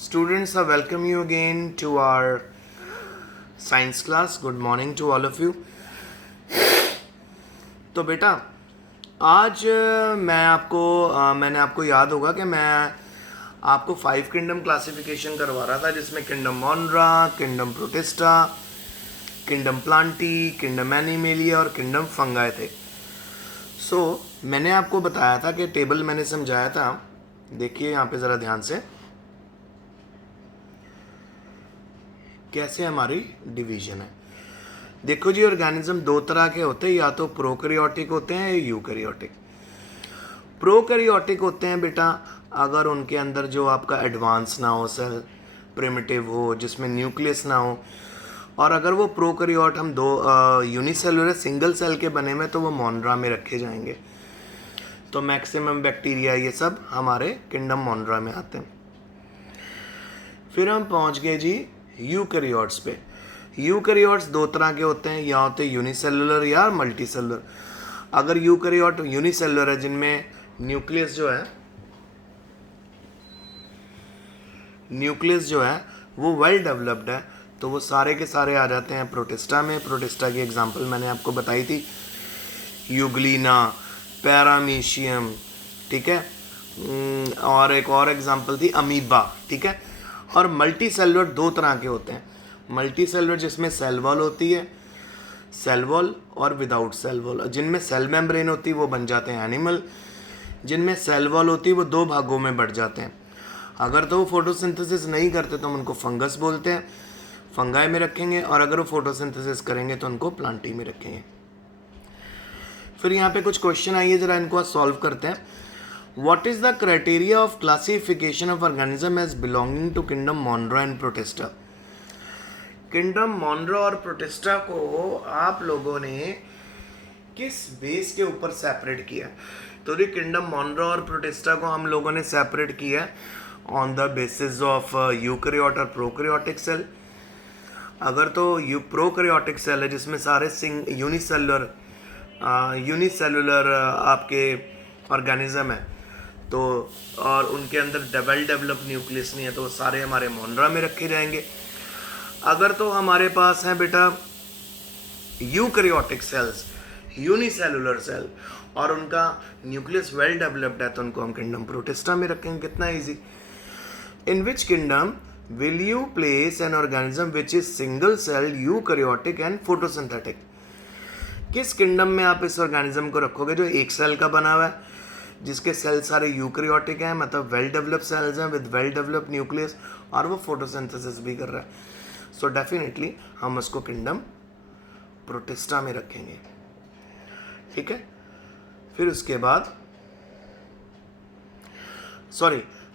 Students, I welcome you again to our science class. Good morning to all of you. तो बेटा आज मैंने आपको याद होगा कि मैं आपको 5 किंगडम क्लासिफिकेशन करवा रहा था, जिसमें kingdom मोनरा, kingdom protista, kingdom Plantae, kingdom animalia और किंगडम फंगाई थे। मैंने आपको बताया था कि टेबल मैंने समझाया था। देखिए यहाँ पे ज़रा ध्यान से कैसे हमारी डिवीजन है। देखो जी, ऑर्गेनिज्म दो तरह के होते हैं, या तो प्रोकैरियोटिक होते हैं या यूकैरियोटिक। प्रोकैरियोटिक होते हैं बेटा अगर उनके अंदर जो आपका एडवांस ना हो, सेल प्रिमिटिव हो, जिसमें न्यूक्लियस ना हो। और अगर वो प्रोकैरियोट हम दो यूनिसेलुलर सिंगल सेल के बने में, तो वो मोनरा में रखे जाएंगे। तो मैक्सिमम बैक्टीरिया ये सब हमारे किंगडम मोनरा में आते हैं। फिर हम पहुंच गए जी यूकैरियोट्स पे। यूकैरियोट्स दो तरह के होते हैं, या होते हैं यूनिसेलुलर या मल्टीसेलुलर। अगर यूकैरियोट यूनिसेलुलर है, जिनमें न्यूक्लियस जो है वो वेल डेवलप्ड है, तो वो सारे के सारे आ जाते हैं प्रोटिस्टा में। प्रोटिस्टा की एग्जांपल मैंने आपको बताई थी, यूग्लिना, पैरामीशियम, ठीक है। और एक और एग्जांपल थी अमीबा, ठीक है। और मल्टी सेलुलर दो तरह के होते हैं। मल्टी सेलुलर जिसमें सेल वॉल होती है, सेल वॉल, और विदाउट सेल वॉल। जिनमें सेल मेम्ब्रेन होती है वो बन जाते हैं एनिमल, जिनमें सेल वॉल होती है वो दो भागों में बढ़ जाते हैं। अगर तो वो फोटोसिंथेसिस नहीं करते तो हम उनको फंगस बोलते हैं, फंगाई में रखेंगे। और अगर वो फोटोसिंथेसिस करेंगे तो उनको प्लांटी में रखेंगे। फिर यहाँ पे कुछ क्वेश्चन आइए, जरा इनको सॉल्व करते हैं। What is the criteria of classification of organism as belonging to kingdom Monera and Protista? Kingdom मोनरा और प्रोटिस्टा को आप लोगों ने किस बेस के ऊपर सेपरेट किया? तो ये किंगडम मोनरा और प्रोटिस्टा को हम लोगों ने सेपरेट किया on the basis of eukaryote और प्रोकैरियोटिक सेल। अगर तो प्रोकैरियोटिक सेल है जिसमें सारे यूनिसेलुलर आपके ऑर्गेनिज्म है, तो और उनके अंदर वेल डेवलप न्यूक्लियस नहीं है, तो सारे हमारे मोनरा में रखे जाएंगे। अगर तो हमारे पास है बेटा यूकैरियोटिक सेल्स, यूनिसेलुलर सेल, और उनका न्यूक्लियस वेल डेवलप्ड है, तो उनको हम किंगडम प्रोटिस्टा में रखेंगे। कितना easy. In which kingdom will you place an organism which is single cell, eukaryotic and photosynthetic? किस किंगडम में आप इस ऑर्गेनिज्म को रखोगे जो एक सेल का बना हुआ है, जिसके सेल सारे यूकैरियोटिक हैं, मतलब वेल डेवलप्ड सेल्स हैं विद वेल डेवलप्ड न्यूक्लियस, और वो फोटोसिंथेसिस भी कर रहा है। सो डेफिनेटली हम उसको किंगडम प्रोटिस्टा में रखेंगे, ठीक है। फिर उसके बाद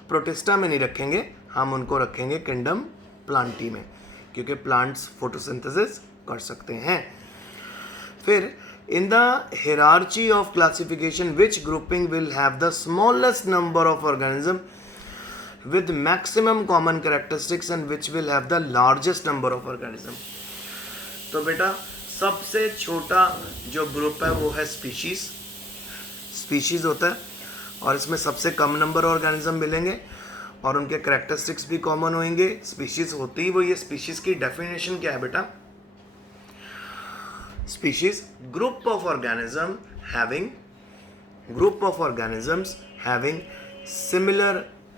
प्रोटिस्टा में नहीं रखेंगे, हम उनको रखेंगे किंगडम प्लांटी में, क्योंकि प्लांट्स फोटोसिंथेसिस कर सकते हैं। फिर in the hierarchy of classification, which grouping will have the smallest number of organisms with maximum common characteristics and which will have the largest number of organisms? तो बेटा सबसे छोटा जो ग्रुप है वो है स्पीशीज होता है, और इसमें सबसे कम नंबर ऑर्गेनिज्म मिलेंगे और उनके कैरेक्टरिस्टिक्स भी कॉमन होंगे। स्पीशीज होती ही वो ये। स्पीशीज की डेफिनेशन क्या है बेटा? Species, group of organisms having similar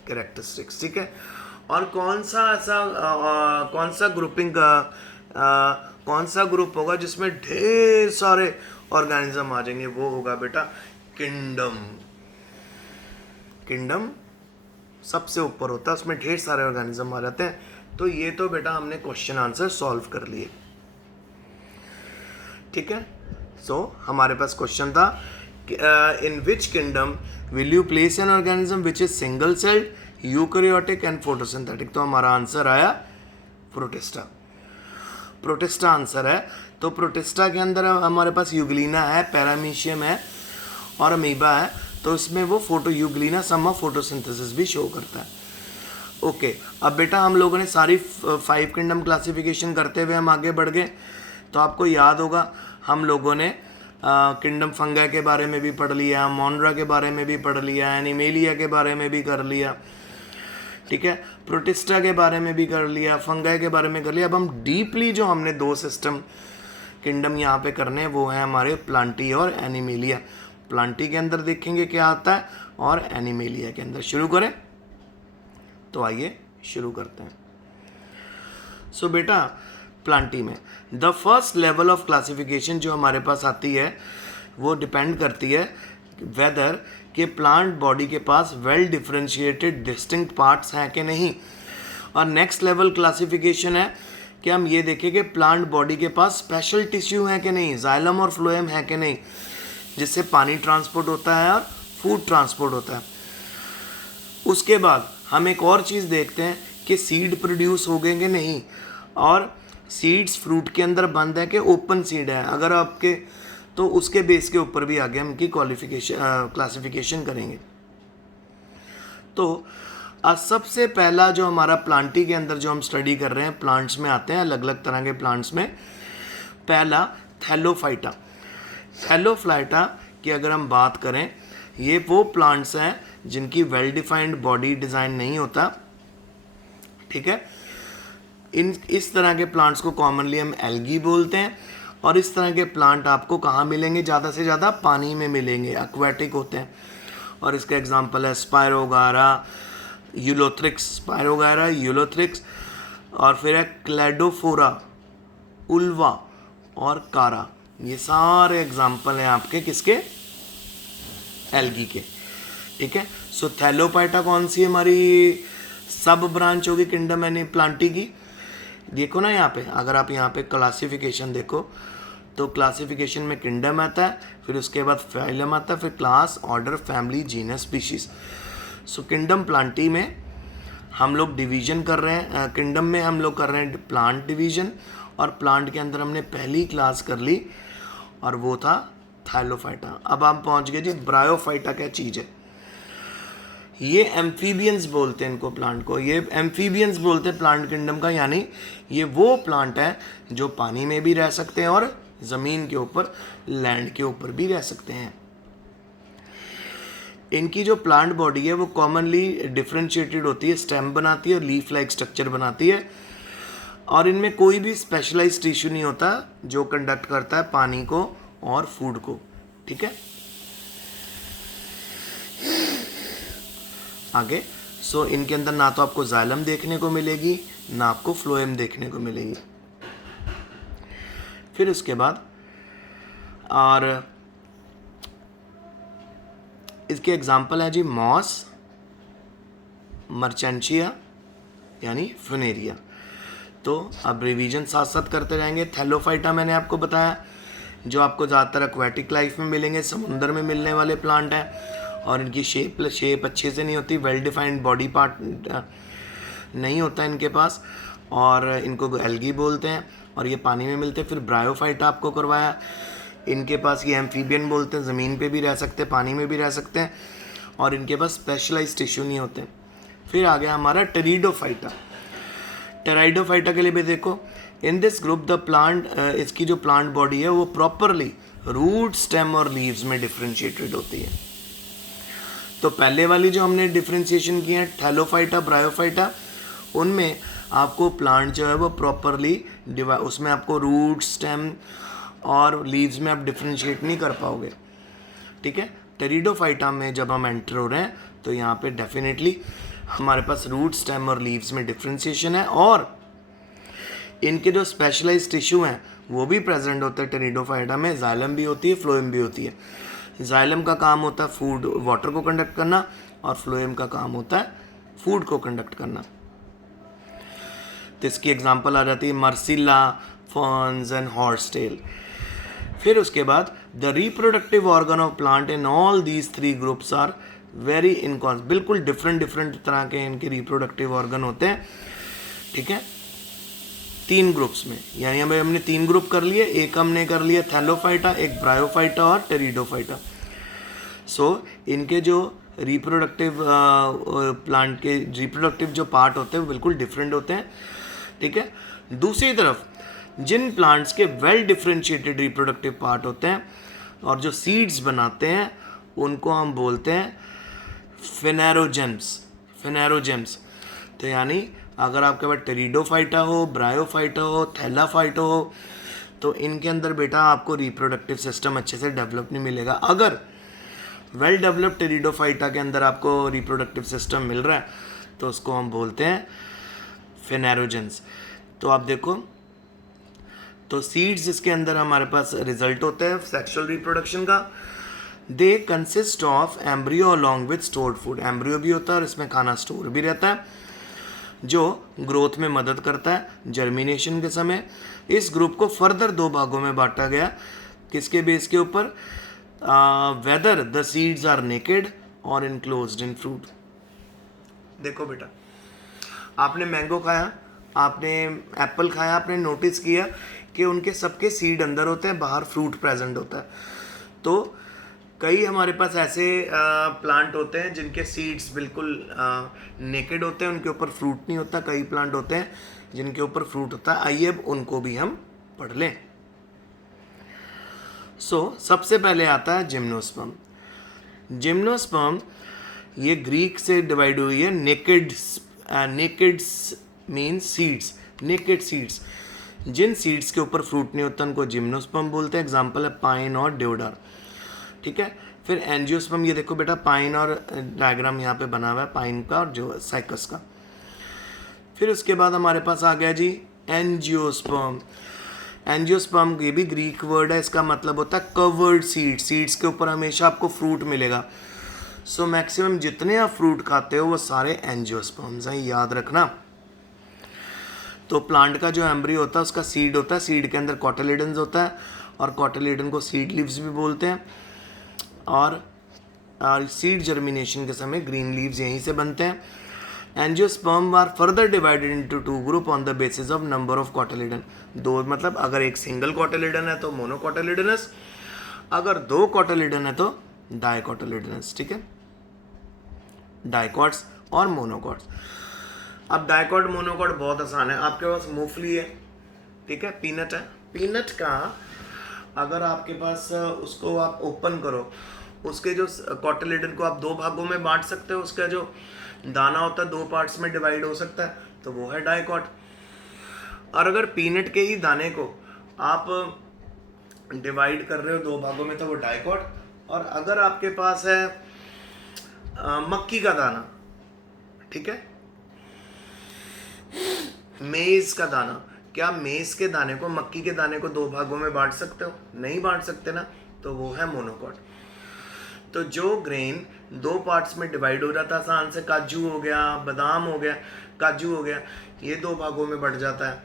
characteristics, ठीक है। और कौन सा ग्रुप होगा जिसमें ढेर सारे ऑर्गेनिज्म आ जाएंगे? वो होगा बेटा किंगडम सबसे ऊपर होता है, उसमें ढेर सारे ऑर्गेनिज्म आ जाते हैं। तो ये तो बेटा हमने क्वेश्चन आंसर सॉल्व कर लिए, ठीक है। हमारे पास क्वेश्चन था in which kingdom will you place an organism which is single celled, eukaryotic and photosynthetic? तो हमारा आंसर आया प्रोटिस्टा आंसर है। तो प्रोटिस्टा के अंदर हमारे पास यूग्लिना है, पैरामीशियम है और अमीबा है, तो इसमें वो यूग्लिना सम ऑफ फोटोसिंथेसिस भी शो करता है। ओके, अब बेटा हम लोगों ने सारी 5 किंगडम क्लासिफिकेशन करते हुए हम आगे बढ़ गए। तो आपको याद होगा हम लोगों ने किंगडम फंगाई के बारे में भी पढ़ लिया, मोनरा के बारे में भी पढ़ लिया, एनिमेलिया के बारे में भी कर लिया। ठीक है, प्रोटिस्टा के बारे में भी कर लिया, फंगाई के बारे में कर लिया। अब हम डीपली जो हमने 2 सिस्टम किंगडम यहाँ पे करने हैं वो है हमारे प्लांटी और एनिमेलिया। प्लांटी के अंदर देखेंगे क्या आता है और एनिमेलिया के अंदर। शुरू करें? तो आइए शुरू करते हैं। सो बेटा प्लांटी में the first level of classification जो हमारे पास आती है वो डिपेंड करती है वेदर कि प्लांट बॉडी के पास वेल डिफरेंशिएटेड डिस्टिंक्ट पार्ट्स हैं कि नहीं। और नेक्स्ट लेवल क्लासिफिकेशन है कि हम ये देखें कि प्लांट बॉडी के पास स्पेशल टिश्यू है कि नहीं, जाइलम और फ्लोएम है कि नहीं, जिससे पानी ट्रांसपोर्ट होता है और फूड ट्रांसपोर्ट होता है। उसके बाद हम एक और चीज़ देखते हैं कि सीड प्रोड्यूस हो गए कि नहीं, और सीड्स फ्रूट के अंदर बंद है कि ओपन सीड है। अगर आपके तो उसके बेस के ऊपर भी आगे हम इनकी क्लासिफिकेशन करेंगे। तो सबसे पहला जो हमारा प्लांटी के अंदर जो हम स्टडी कर रहे हैं, प्लांट्स में आते हैं, अलग अलग तरह के प्लांट्स में। पहला थैलोफाइटा। थैलोफाइटा की अगर हम बात करें, ये वो प्लांट्स हैं जिनकी वेल डिफाइंड बॉडी डिज़ाइन नहीं होता, ठीक है। इस तरह के प्लांट्स को कॉमनली हम एल्गी बोलते हैं। और इस तरह के प्लांट आपको कहाँ मिलेंगे? ज़्यादा से ज़्यादा पानी में मिलेंगे, एक्वेटिक होते हैं। और इसका एग्जांपल है स्पायरोगारा, यूलोथ्रिक्स, स्पायरोगारा, यूलोथ्रिक्स, और फिर है क्लेडोफोरा, उल्वा और कारा। ये सारे एग्जांपल हैं आपके किसके? एल्गी के, ठीक है। सो थैलोफाइटा कौन सी हमारी सब ब्रांच होगी किंगडम यानी प्लांटी की? देखो ना यहाँ पे, अगर आप यहाँ पे क्लासिफिकेशन देखो तो क्लासिफिकेशन में किंगडम आता है, फिर उसके बाद फाइलम आता है, फिर class, order, family, genus, species. सो किंगडम प्लांटी में हम लोग डिवीजन कर रहे हैं, किंगडम में हम लोग कर रहे हैं प्लांट डिवीजन, और प्लांट के अंदर हमने पहली क्लास कर ली और वो था थैलोफाइटा। अब आप पहुँच गए जी ब्रायोफाइटा क्या चीज़ है। ये एम्फीबियंस बोलते हैं इनको, प्लांट को ये एम्फीबियंस बोलते हैं प्लांट किंगडम का, यानी ये वो प्लांट है जो पानी में भी रह सकते हैं और ज़मीन के ऊपर, लैंड के ऊपर भी रह सकते हैं। इनकी जो प्लांट बॉडी है वो कॉमनली डिफरेंशिएटेड होती है, स्टेम बनाती है और लीफ लाइक स्ट्रक्चर बनाती है, और इनमें कोई भी स्पेशलाइज्ड टिश्यू नहीं होता जो कंडक्ट करता है पानी को और फूड को, ठीक है। आगे सो इनके अंदर ना तो आपको जाइलम देखने को मिलेगी, ना आपको फ्लोएम देखने को मिलेगी। फिर उसके बाद और इसके एग्जाम्पल है जी मॉस, मर्चेंटिया यानी फुनेरिया। तो अब रिवीजन साथ साथ करते जाएंगे। थैलोफाइटा मैंने आपको बताया जो आपको ज़्यादातर एक्वेटिक लाइफ में मिलेंगे, समुंदर में मिलने वाले प्लांट हैं, और इनकी शेप अच्छे से नहीं होती, वेल डिफाइंड बॉडी पार्ट नहीं होता इनके पास, और इनको एल्गी बोलते हैं, और ये पानी में मिलते हैं। फिर ब्रायोफाइटा आपको करवाया, इनके पास ये एम्फीबियन बोलते हैं, ज़मीन पे भी रह सकते हैं, पानी में भी रह सकते हैं, और इनके पास स्पेशलाइज्ड टिश्यू नहीं होते। फिर आ गया हमारा टेरिडोफाइटा। टेराइडोफाइटा के लिए भी देखो, in this group the plant, इसकी जो प्लांट बॉडी है वो प्रॉपरली रूट, स्टेम और लीव्स में डिफ्रेंशिएटेड होती है। तो पहले वाली जो हमने डिफ्रेंशिएशन की है थैलोफाइटा, ब्रायोफाइटा, उनमें आपको प्लांट जो है वो प्रॉपरली उसमें आपको रूट, स्टेम और लीव्स में आप डिफ्रेंशिएट नहीं कर पाओगे, ठीक है। टेरिडोफाइटा में जब हम एंटर हो रहे हैं तो यहाँ पे डेफिनेटली हमारे पास रूट, स्टेम और लीव्स में डिफ्रेंशिएशन है, और इनके जो स्पेशलाइज्ड टिश्यू हैं वो भी प्रेजेंट होते हैं टेरिडोफाइटा में। जाइलम भी होती है, फ्लोएम भी होती है। जाइलम का काम होता है फूड, वाटर को कंडक्ट करना, और फ्लोएम का काम होता है फूड को कंडक्ट करना। तो इसकी एग्जांपल आ जाती है marsilea, ferns and horse tail. फिर उसके बाद the reproductive organ of plant in all these 3 groups are very inconspicuous, बिल्कुल डिफरेंट तरह के इनके रिप्रोडक्टिव ऑर्गन होते हैं, ठीक है, 3 ग्रुप्स में। यानी हमने 3 ग्रुप कर लिए, एक हमने कर लिया थैलोफाइटा, एक ब्रायोफाइटा और टेरिडोफाइटा। सो इनके जो रिप्रोडक्टिव प्लांट के रिप्रोडक्टिव जो पार्ट होते हैं वो बिल्कुल डिफरेंट होते हैं, ठीक है। दूसरी तरफ जिन प्लांट्स के वेल डिफरेंशिएटेड रिप्रोडक्टिव पार्ट होते हैं और जो सीड्स बनाते हैं उनको हम बोलते हैं फेनेरोजेम्स। तो यानी अगर आपके पास टेरिडोफाइटा हो, ब्रायोफाइटा हो, थैलाफाइटा हो, तो इनके अंदर बेटा आपको रिप्रोडक्टिव सिस्टम अच्छे से डेवलप नहीं मिलेगा। अगर वेल डेवलप्ड टेरिडोफाइटा के अंदर आपको रिप्रोडक्टिव सिस्टम मिल रहा है तो उसको हम बोलते हैं फेनेरोजेंस। तो आप देखो, तो सीड्स इसके अंदर हमारे पास रिजल्ट होता है सेक्सुअल रिप्रोडक्शन का। They consist of embryo along with stored food. Embryo भी होता है और इसमें खाना स्टोर भी रहता है जो ग्रोथ में मदद करता है जर्मिनेशन के समय। इस ग्रुप को फर्दर 2 भागों में बांटा गया, किसके बेस के ऊपर, whether the seeds are naked और इनक्लोज्ड इन फ्रूट। देखो बेटा, आपने मैंगो खाया, आपने एप्पल खाया, आपने नोटिस किया कि उनके सबके सीड अंदर होते हैं, बाहर फ्रूट प्रेजेंट होता है। तो कई हमारे पास ऐसे प्लांट होते हैं जिनके सीड्स बिल्कुल नेकेड होते हैं, उनके ऊपर फ्रूट नहीं होता। कई प्लांट होते हैं जिनके ऊपर फ्रूट होता है। आइए अब उनको भी हम पढ़ लें। सबसे पहले आता है जिम्नोस्पर्म। जिम्नोस्पर्म ये ग्रीक से डिवाइड हुई है। नेकेड्स मीन्स सीड्स, नेकेड सीड्स। जिन सीड्स के ऊपर फ्रूट नहीं होता उनको जिम्नोस्पर्म बोलते हैं। एग्जाम्पल है पाइन और देवदार, ठीक है। फिर एंजियोस्पर्म, ये देखो बेटा पाइन और डायग्राम यहाँ पे बना हुआ है पाइन का और जो साइकस का। फिर उसके बाद हमारे पास आ गया जी एंजियोस्पर्म। एंजियोस्पर्म ये भी ग्रीक वर्ड है, इसका मतलब होता है कवर्ड सीड। सीड्स के ऊपर हमेशा आपको फ्रूट मिलेगा। मैक्सिमम जितने आप फ्रूट खाते हो वो सारे एंजियोस्पर्म्स हैं, याद रखना। तो प्लांट का जो एम्ब्रियो होता है उसका सीड होता है, सीड के अंदर कॉटिलिडन्स होता है और कॉटिलिडन को सीड लीव्स भी बोलते हैं। और सीड जर्मिनेशन के समय ग्रीन लीव्स यहीं से बनते हैं। Angiosperm are further divided into 2 group on the basis of number of cotyledon. 2 मतलब अगर एक सिंगल कॉटिलिडन है तो मोनोकॉटिलिडनस, अगर 2 कॉटिलिडन है तो डाइकॉटिलिडनस, ठीक है। डाइकॉट्स और मोनोकॉट्स। अब डाइकॉट मोनोकॉट बहुत आसान है। आपके पास मूंगफली है, ठीक है, पीनट है। पीनट का अगर आपके पास उसको आप ओपन करो, उसके जो कॉटिलिडन को आप 2 भागों में बांट सकते हो, उसका जो दाना होता है 2 पार्ट्स में डिवाइड हो सकता है, तो वो है डाइकॉट। और अगर पीनट के ही दाने को आप डिवाइड कर रहे हो 2 भागों में तो वो डाइकॉट। और अगर आपके पास है मक्की का दाना, ठीक है, मेज का दाना, क्या मेज के दाने को मक्की के दाने को 2 भागों में बांट सकते हो? नहीं बांट सकते ना, तो वो है मोनोकॉट। तो जो ग्रेन 2 पार्ट्स में डिवाइड हो जाता है आसान से, काजू हो गया, बादाम हो गया, काजू हो गया, ये 2 भागों में बढ़ जाता है।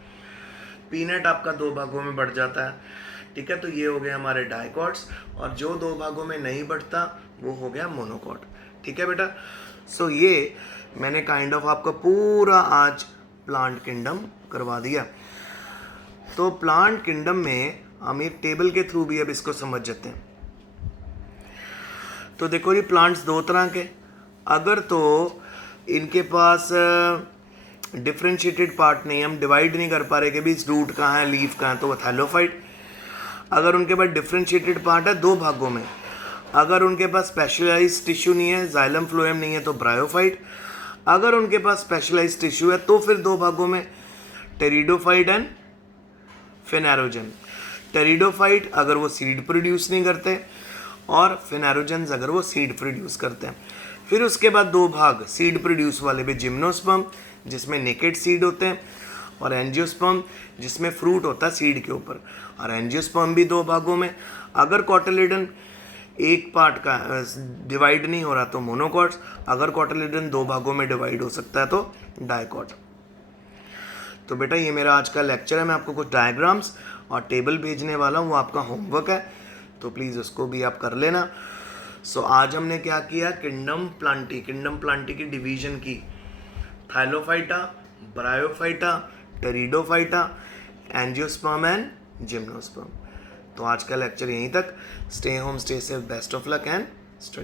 पीनट आपका 2 भागों में बढ़ जाता है, ठीक है। तो ये हो गए हमारे डाइकॉट्स। और जो 2 भागों में नहीं बढ़ता वो हो गया मोनोकॉट, ठीक है बेटा। ये मैंने काइंड ऑफ आपका पूरा आज प्लांट किंगडम करवा दिया। तो प्लांट किंगडम में हम एक टेबल के थ्रू भी अब इसको समझ जाते हैं। तो देखो ये प्लांट्स 2 तरह के, अगर तो इनके पास डिफरेंशिएटेड पार्ट नहीं, हम डिवाइड नहीं कर पा रहे कि भी रूट कहाँ है, लीफ कहाँ है, तो वो थैलोफाइट। अगर उनके पास डिफरेंशिएटेड पार्ट है 2 भागों में, अगर उनके पास स्पेशलाइज्ड टिश्यू नहीं है, जाइलम फ्लोएम नहीं है, तो ब्रायोफाइट। अगर उनके पास स्पेशलाइज्ड टिश्यू है तो फिर 2 भागों में, टेरिडोफाइट एंड फेनेरोजन। टेरिडोफाइट अगर वो सीड प्रोड्यूस नहीं करते और फेनेरोजन्स अगर वो सीड प्रोड्यूस करते हैं। फिर उसके बाद 2 भाग सीड प्रोड्यूस वाले भी, जिम्नोस्पर्म जिसमें नेकेड सीड होते हैं और एंजियोस्पर्म जिसमें फ्रूट होता है सीड के ऊपर। और एंजियोस्पर्म भी 2 भागों में। अगर कॉटिलिडन एक पार्ट का डिवाइड नहीं हो रहा तो मोनोकॉट्स, अगर कॉटिलिडन 2 भागों में डिवाइड हो सकता है तो डाइकॉट। तो बेटा ये मेरा आज का लेक्चर है। मैं आपको कुछ डायग्राम्स और टेबल भेजने वाला हूँ, वो आपका होमवर्क है, तो प्लीज़ उसको भी आप कर लेना। आज हमने क्या किया, किंगडम प्लांटी की डिवीजन की, thallophyta, bryophyta, pteridophyta, angiosperm and gymnosperm. तो आज का लेक्चर यहीं तक। Stay home, stay safe, best of luck and study.